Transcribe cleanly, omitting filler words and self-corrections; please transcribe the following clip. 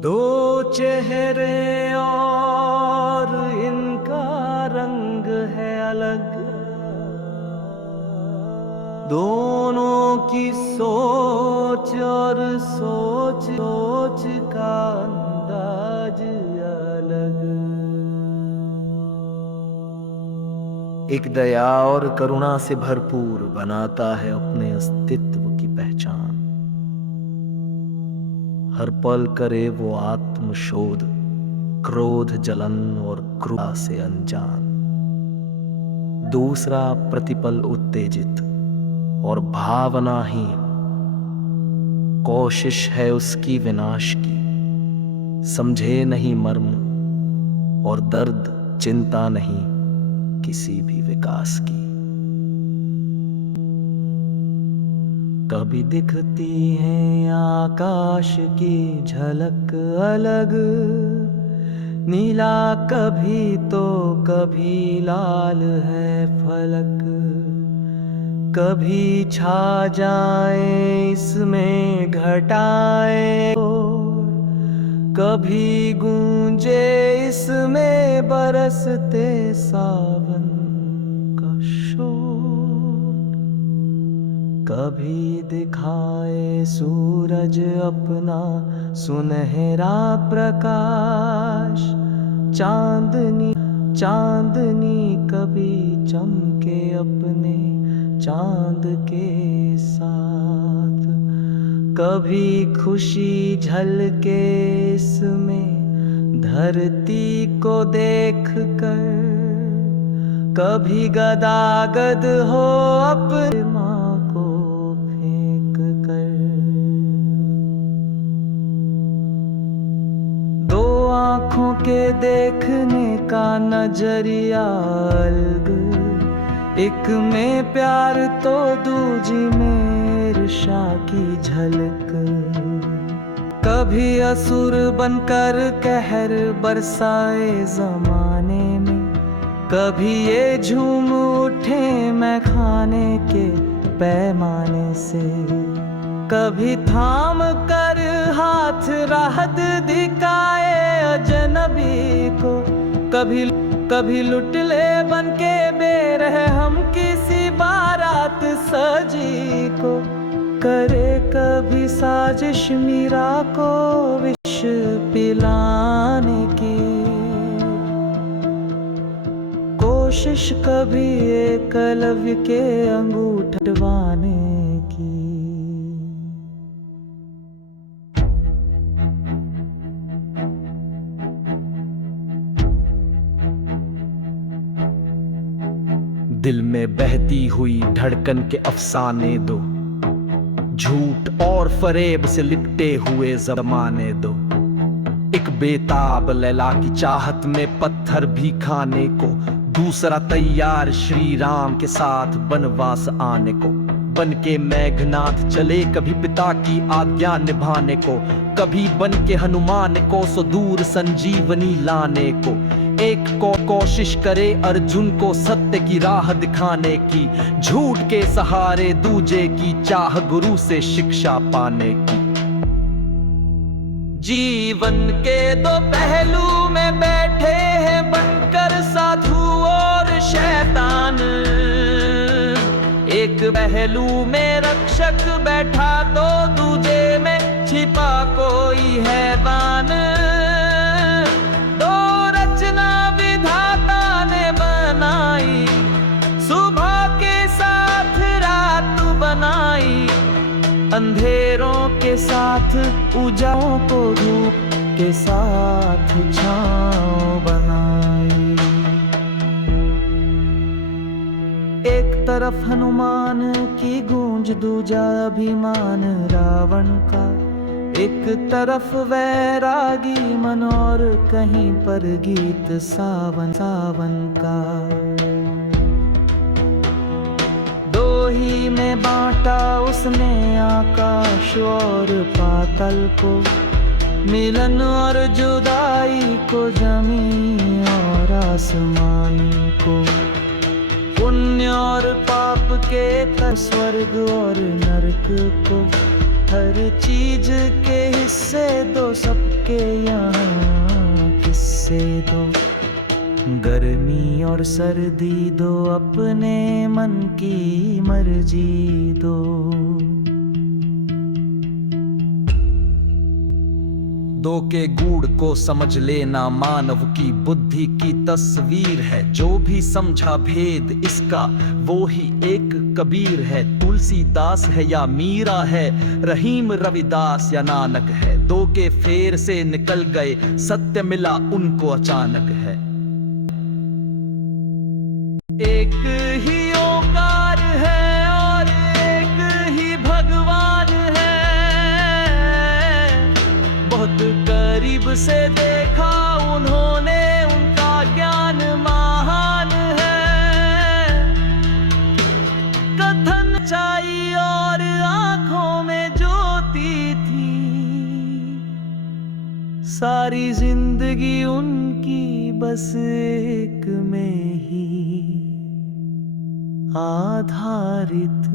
दो चेहरे और इनका रंग है अलग, दोनों की सोच और सोच का अंदाज अलग। एक दया और करुणा से भरपूर बनाता है अपने अस्तित्व की पहचान। हर पल करे वो आत्मशोध, क्रोध जलन और क्रूरता से अनजान। दूसरा प्रतिपल उत्तेजित और भावनाहीन, कोशिश है उसकी विनाश की। समझे नहीं मर्म और दर्द, चिंता नहीं किसी भी विकास की। कभी दिखती है आकाश की झलक अलग, नीला कभी तो कभी लाल है फलक। कभी छा जाए इसमें घटाएं, कभी गूंजे इसमें बरसते सावन का शोर। कभी दिखाए सूरज अपना सुनहरा प्रकाश, चांदनी कभी चमके अपने चांद के साथ। कभी खुशी झलके इसमें धरती को देख कर, कभी गदागद हो अपनी माँ को फेंक कर। दो आँखों के देखने का नजरिया अलग, एक में प्यार तो दूजी में ईर्ष्या की झलक। कभी असुर बनकर कहर बरसाए जमाने में, कभी ये झूम उठे मैं खाने के पैमाने से। कभी थाम कर हाथ राहत दिखाए अजनबी को, कभी लुटले बनके बेरह हम किसी बारात सजी को। करे कभी साजिश मीरा को विष पिलाने की, कोशिश कभी एकलव्य के अंगूठवाने की। दिल में बहती हुई धड़कन के अफसाने दो, झूठ और फरेब से लिपटे हुए जमाने दो। एक बेताब लैला की चाहत में पत्थर भी खाने को, दूसरा तैयार श्री राम के साथ बनवास आने को। बन के मेघनाथ चले कभी पिता की आज्ञा निभाने को, कभी बन के हनुमान को सो दूर संजीवनी लाने को। एक को कोशिश करे अर्जुन को सत्य की राह दिखाने की, झूठ के सहारे दूजे की चाह गुरु से शिक्षा पाने की। जीवन के दो पहलू में बैठे हैं बनकर साधु और शैतान, एक पहलू में रक्षक बैठा तो दूजे में छिपा कोई हैवान। दो रचना विधाता ने बनाई, सुबह के साथ रात बनाई, अंधेरों के साथ उजालों को धूप के साथ छांव बनाई। एक तरफ हनुमान की गूंज, दूजा अभिमान रावण का। एक तरफ वैरागी मन और कहीं पर गीत सावन का। दो ही में बांटा उसने आकाश और पाताल को, मिलन और जुदाई को, जमीन और आसमान को। पुण्य और पाप के स्वर्ग और नरक को, हर चीज के हिस्से दो, सबके यहाँ किस्से दो। गर्मी और सर्दी दो, अपने मन की मर्जी दो। दो के गूढ़ को समझ लेना मानव की बुद्धि की तस्वीर है। जो भी समझा भेद इसका वो ही एक कबीर है। तुलसीदास है या मीरा है, रहीम रविदास या नानक है। दो के फेर से निकल गए, सत्य मिला उनको अचानक है। एक ही ओंकार है और एक ही भगवान है। बहुत करीब से देखा उन्होंने, उनका ज्ञान महान है। कथन चाहिए और आंखों में ज्योति थी, सारी जिंदगी उनकी बस एक में ही आधारित